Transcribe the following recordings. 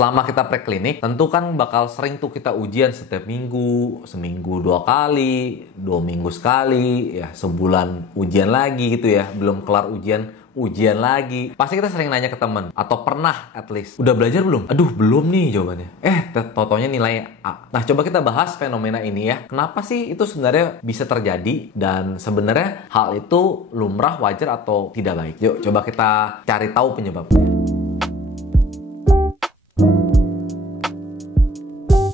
selama kita preklinik, tentu kan bakal sering tuh kita ujian setiap minggu, seminggu 2 kali, 2 minggu sekali, ya sebulan ujian lagi gitu ya. Belum kelar ujian lagi. Pasti kita sering nanya ke temen, atau pernah at least, udah belajar belum? Aduh, belum nih jawabannya. Totonya nilai A. Nah, coba kita bahas fenomena ini ya. Kenapa sih itu sebenarnya bisa terjadi, dan sebenarnya hal itu lumrah, wajar, atau tidak baik? Yuk, coba kita cari tahu penyebabnya.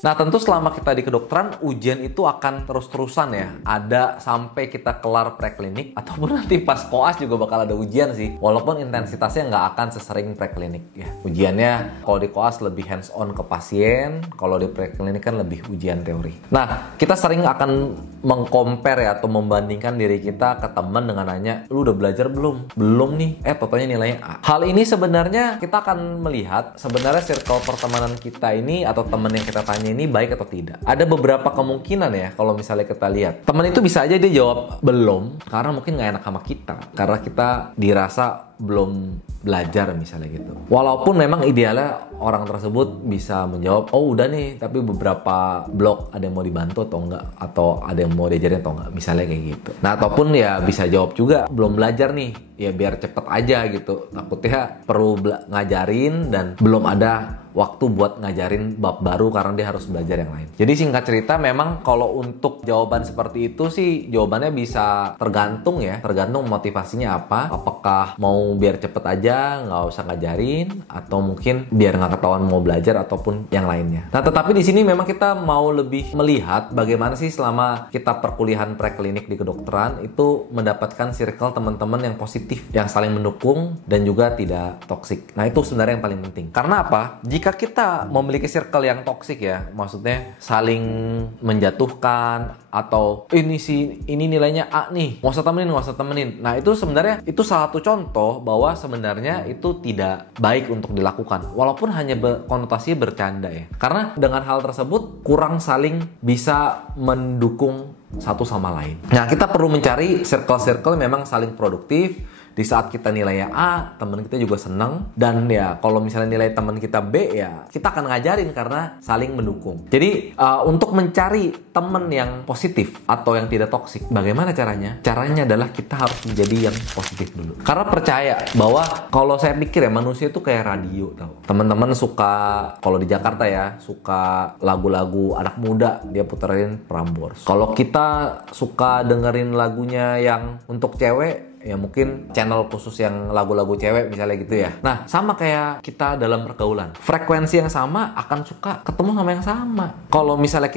Nah, tentu selama kita di kedokteran, ujian itu akan terus-terusan ya. Ada sampai kita kelar preklinik, ataupun nanti pas koas juga bakal ada ujian sih. Walaupun intensitasnya nggak akan sesering preklinik ya. Ujiannya kalau di koas lebih hands on ke pasien, kalau di preklinik kan lebih ujian teori. Nah, kita sering akan mengcompare ya, atau membandingkan diri kita ke teman dengan nanya, lu udah belajar belum? Belum nih. Totonya nilainya A. Hal ini sebenarnya kita akan melihat sebenarnya circle pertemanan kita ini, atau teman yang kita tanya ini baik atau tidak. Ada beberapa kemungkinan ya, kalau misalnya kita lihat. Teman itu bisa aja dia jawab belum, karena mungkin nggak enak sama kita. Karena kita dirasa belum belajar misalnya gitu. Walaupun memang idealnya orang tersebut bisa menjawab, oh udah nih, tapi beberapa blok ada yang mau dibantu atau enggak, atau ada yang mau diajarin atau enggak, misalnya kayak gitu. Nah, ataupun ya bisa jawab juga, belum belajar nih, ya biar cepet aja gitu. Takutnya perlu ngajarin dan belum ada waktu buat ngajarin bab baru karena dia harus belajar yang lain. Jadi singkat cerita, memang kalau untuk jawaban seperti itu sih, jawabannya bisa tergantung ya, tergantung motivasinya apa. Apakah mau biar cepet aja, nggak usah ngajarin, atau mungkin biar nggak ketahuan mau belajar, ataupun yang lainnya. Nah, tetapi di sini memang kita mau lebih melihat bagaimana sih selama kita perkuliahan preklinik di kedokteran itu mendapatkan circle teman-teman yang positif, yang saling mendukung dan juga tidak toksik. Nah, itu sebenarnya yang paling penting. Karena apa? Jika kita memiliki circle yang toksik ya, maksudnya saling menjatuhkan, atau ini nilainya A nih, nggak usah temenin. Nah, itu sebenarnya itu salah satu contoh bahwa sebenarnya itu tidak baik untuk dilakukan, walaupun hanya konotasinya bercanda ya. Karena dengan hal tersebut kurang saling bisa mendukung satu sama lain. Nah, kita perlu mencari circle-circle memang saling produktif. Di saat kita nilainya A, teman kita juga senang. Dan ya kalau misalnya nilai teman kita B, ya kita akan ngajarin karena saling mendukung. Jadi untuk mencari teman yang positif atau yang tidak toksik, bagaimana caranya? Caranya adalah kita harus menjadi yang positif dulu. Karena percaya bahwa kalau saya pikir ya, manusia itu kayak radio, tahu. Teman-teman suka, kalau di Jakarta ya, suka lagu-lagu anak muda, dia puterin Prambors. Kalau kita suka dengerin lagunya yang untuk cewek, ya mungkin channel khusus yang lagu-lagu cewek misalnya gitu ya. Nah, sama kayak kita dalam pergaulan. Frekuensi yang sama akan suka ketemu sama yang sama. Kalau misalnya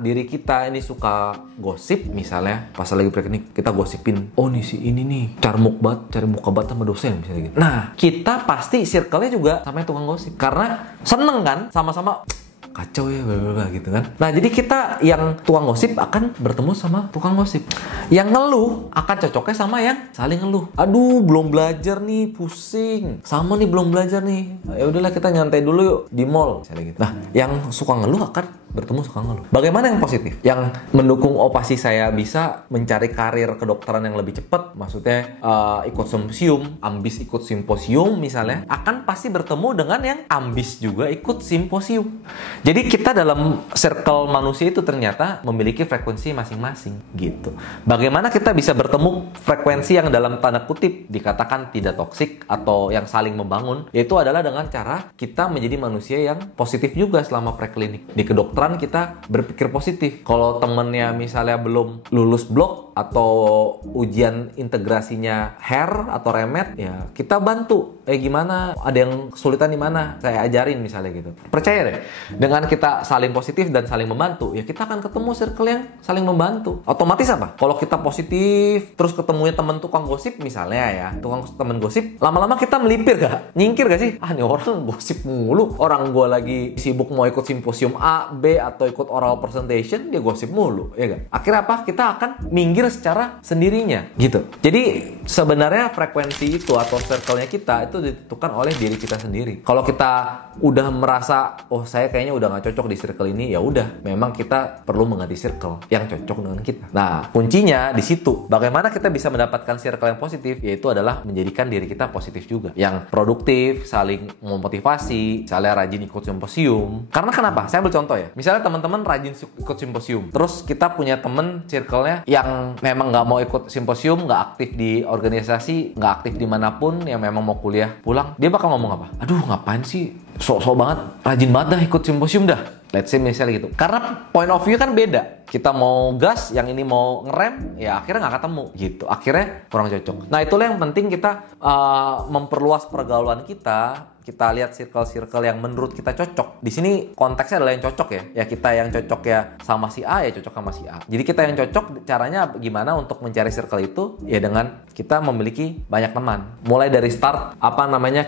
diri kita ini suka gosip misalnya, pas lagi preklinik kita gosipin, oh nih si ini nih cari muka banget sama dosen misalnya gitu. Nah, kita pasti circle-nya juga sama yang tukang gosip. Karena seneng kan, sama-sama kacau ya, blablabla gitu kan. Nah, jadi kita yang tukang gosip akan bertemu sama tukang gosip. Yang ngeluh akan cocoknya sama yang saling ngeluh. Aduh, belum belajar nih, pusing. Sama nih, belum belajar nih. Ya udahlah, kita nyantai dulu yuk di mall misalnya gitu. Nah, yang suka ngeluh akan bertemu suka ngeluh. Bagaimana yang positif? Yang mendukung opasi saya bisa mencari karir kedokteran yang lebih cepat, maksudnya ikut simposium, ambis ikut simposium misalnya, akan pasti bertemu dengan yang ambis juga ikut simposium. Jadi kita dalam circle manusia itu ternyata memiliki frekuensi masing-masing gitu. Bagaimana kita bisa bertemu frekuensi yang dalam tanda kutip dikatakan tidak toksik atau yang saling membangun, yaitu adalah dengan cara kita menjadi manusia yang positif juga selama preklinik. Di kedokteran kita berpikir positif. Kalau temennya misalnya belum lulus blok atau ujian integrasinya hair atau remed, ya kita bantu. Gimana? Ada yang kesulitan di mana? Saya ajarin misalnya gitu. Percaya deh, dengan kita saling positif dan saling membantu, ya kita akan ketemu circle yang saling membantu. Otomatis apa? Kalau kita positif, terus ketemunya teman tukang gosip misalnya ya, teman gosip, lama-lama kita melipir gak? Nyingkir gak sih? Nih orang gosip mulu. Orang gue lagi sibuk mau ikut simposium A, B, atau ikut oral presentation, dia gosip mulu, ya kan? Akhirnya apa? Kita akan minggir secara sendirinya, gitu. Jadi sebenarnya frekuensi itu atau circle-nya kita itu ditentukan oleh diri kita sendiri. Kalau kita udah merasa oh saya kayaknya udah nggak cocok di circle ini, ya udah memang kita perlu mengganti circle yang cocok dengan kita. Nah, kuncinya di situ. Bagaimana kita bisa mendapatkan circle yang positif, yaitu adalah menjadikan diri kita positif juga, yang produktif, saling memotivasi, misalnya rajin ikut simposium. Karena kenapa? Saya ambil contoh ya. Misalnya teman-teman rajin ikut simposium, terus kita punya temen circle-nya yang memang nggak mau ikut simposium, nggak aktif di organisasi, nggak aktif dimanapun, yang memang mau kuliah pulang, dia bakal ngomong apa? Aduh, ngapain sih? Sok-sok banget, rajin banget dah ikut simposium dah. Let's say misalnya gitu. Karena point of view kan beda. Kita mau gas, yang ini mau ngerem, ya akhirnya nggak ketemu gitu. Akhirnya kurang cocok. Nah, itulah yang penting kita memperluas pergaulan kita. Kita lihat circle-circle yang menurut kita cocok. Di sini konteksnya adalah yang cocok ya. Ya kita yang cocok ya sama si A, ya cocok sama si A. Jadi kita yang cocok, caranya gimana untuk mencari circle itu? Ya dengan kita memiliki banyak teman. Mulai dari start,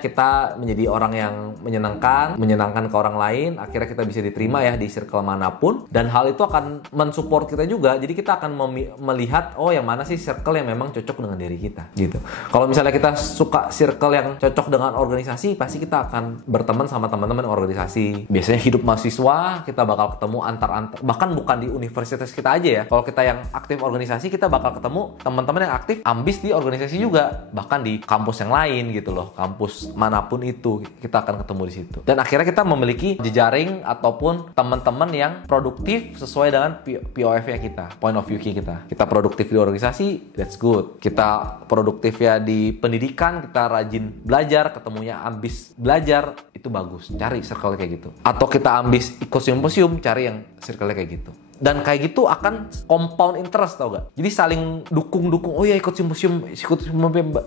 kita menjadi orang yang menyenangkan ke orang lain. Akhirnya kita bisa diterima ya di circle manapun. Dan hal itu akan mensupport kita juga. Jadi kita akan melihat, oh yang mana sih circle yang memang cocok dengan diri kita gitu. Kalau misalnya kita suka circle yang cocok dengan organisasi, pasti kita akan berteman sama teman-teman organisasi. Biasanya hidup mahasiswa kita bakal ketemu antar, bahkan bukan di universitas kita aja ya. Kalau kita yang aktif organisasi, kita bakal ketemu teman-teman yang aktif ambis di organisasi juga, bahkan di kampus yang lain gitu loh. Kampus manapun itu kita akan ketemu di situ. Dan akhirnya kita memiliki jejaring ataupun teman-teman yang produktif sesuai dengan POV-nya kita, point of view kita. Kita produktif di organisasi, that's good. Kita produktif ya di pendidikan, kita rajin belajar, ketemunya ambis belajar, itu bagus. Cari circle kayak gitu. Atau kita ambis ikut simposium, cari yang circle kayak gitu. Dan kayak gitu akan compound interest, tau gak? Jadi saling dukung-dukung. Oh ya, ikut simposium.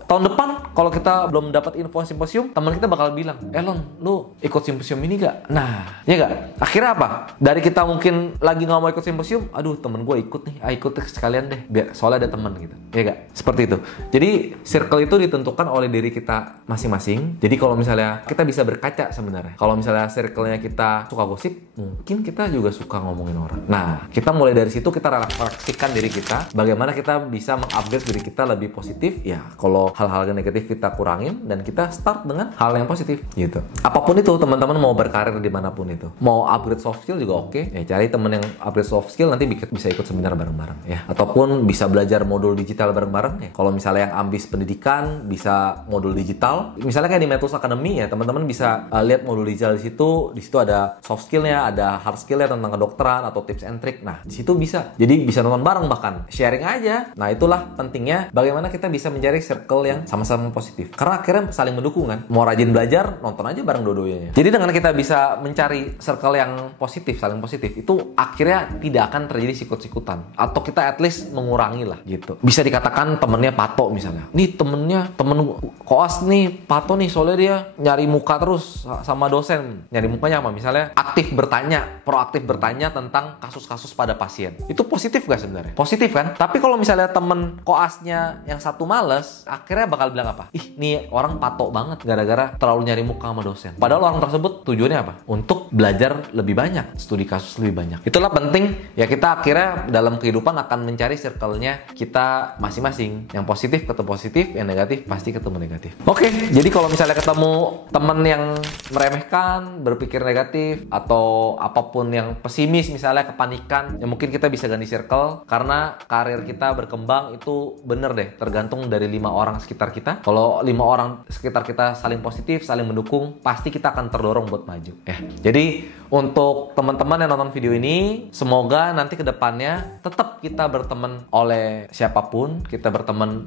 Tahun depan kalau kita belum dapat info simposium, teman kita bakal bilang, Lon, lu ikut simposium ini gak? Nah, ya gak? Akhirnya apa? Dari kita mungkin lagi gak mau ikut simposium, aduh temen gue ikut nih, ikut sekalian deh, biar soalnya ada temen gitu. Ya gak? Seperti itu. Jadi circle itu ditentukan oleh diri kita masing-masing. Jadi kalau misalnya kita bisa berkaca sebenarnya. Kalau misalnya circle-nya kita suka gosip, mungkin kita juga suka ngomongin orang. Nah, kita mulai dari situ, kita refleksikan diri kita, bagaimana kita bisa mengupgrade diri kita lebih positif. Ya, kalau hal-hal yang negatif kita kurangin dan kita start dengan hal yang positif gitu. Apapun itu, teman-teman mau berkarir dimanapun itu, mau upgrade soft skill juga oke. Ya, cari teman yang upgrade soft skill, nanti bisa ikut seminar bareng-bareng ya. Ataupun bisa belajar modul digital bareng-bareng ya. Kalau misalnya yang ambis pendidikan, bisa modul digital. Misalnya kayak di Metals Academy ya, teman-teman bisa lihat modul digital di situ. Di situ ada soft skillnya, ada hard skillnya tentang kedokteran atau tips and trick. Nah, di situ bisa. Jadi bisa nonton bareng, bahkan sharing aja. Nah, itulah pentingnya bagaimana kita bisa mencari circle yang sama-sama positif. Karena akhirnya saling mendukung kan. Mau rajin belajar, nonton aja bareng dua-duanya. Jadi dengan kita bisa mencari circle yang positif, saling positif, itu akhirnya tidak akan terjadi sikut-sikutan. Atau kita at least mengurangi lah gitu. Bisa dikatakan temennya Pato misalnya. Nih temen koas nih, Pato nih, soalnya dia nyari muka terus sama dosen. Nyari mukanya apa? Misalnya aktif bertanya, proaktif bertanya tentang kasus-kasus pada pasien. Itu positif gak sebenarnya? Positif kan? Tapi kalau misalnya temen koasnya yang satu males, akhirnya bakal bilang apa? Ih, nih orang patok banget gara-gara terlalu nyari muka sama dosen. Padahal orang tersebut tujuannya apa? Untuk belajar lebih banyak, studi kasus lebih banyak. Itulah penting ya, kita akhirnya dalam kehidupan akan mencari circle-nya kita masing-masing. Yang positif ketemu positif, yang negatif pasti ketemu negatif. Oke, jadi kalau misalnya ketemu temen yang meremehkan, berpikir negatif, atau apapun yang pesimis misalnya, kepanikan, ya mungkin kita bisa ganti circle. Karena karir kita berkembang itu bener deh, tergantung dari 5 orang sekitar kita. Kalau 5 orang sekitar kita saling positif, saling mendukung, pasti kita akan terdorong buat maju ya. Jadi untuk teman-teman yang nonton video ini, semoga nanti kedepannya tetap kita berteman oleh siapapun, kita berteman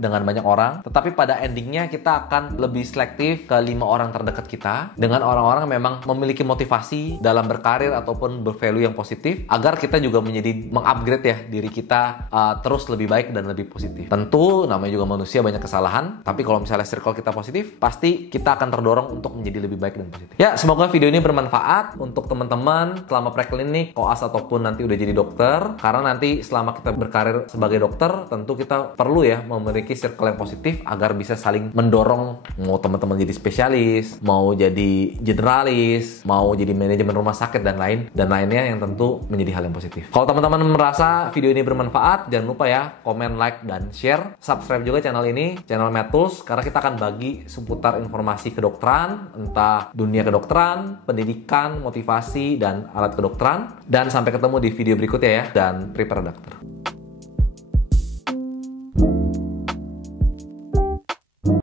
dengan banyak orang, tetapi pada endingnya kita akan lebih selektif ke 5 orang terdekat kita, dengan orang-orang yang memang memiliki motivasi dalam berkarir ataupun bervalue yang positif, agar kita juga menjadi mengupgrade ya diri kita terus lebih baik dan lebih positif. Tentu namanya juga manusia, banyak kesalahan, tapi kalau misalnya circle kita positif, pasti kita akan terdorong untuk menjadi lebih baik dan positif. Ya, semoga video ini bermanfaat untuk teman-teman selama preklinik, koas ataupun nanti udah jadi dokter. Karena nanti selama kita berkarir sebagai dokter, tentu kita perlu ya memiliki circle yang positif agar bisa saling mendorong. Mau teman-teman jadi spesialis, mau jadi generalis, mau jadi manajemen rumah sakit dan lainnya yang tentu menjadi menjadi hal yang positif. Kalau teman-teman merasa video ini bermanfaat, jangan lupa ya komen, like, dan share. Subscribe juga channel ini, channel MedTools, karena kita akan bagi seputar informasi kedokteran, entah dunia kedokteran, pendidikan, motivasi, dan alat kedokteran. Dan sampai ketemu di video berikutnya ya, dan prepare dokter.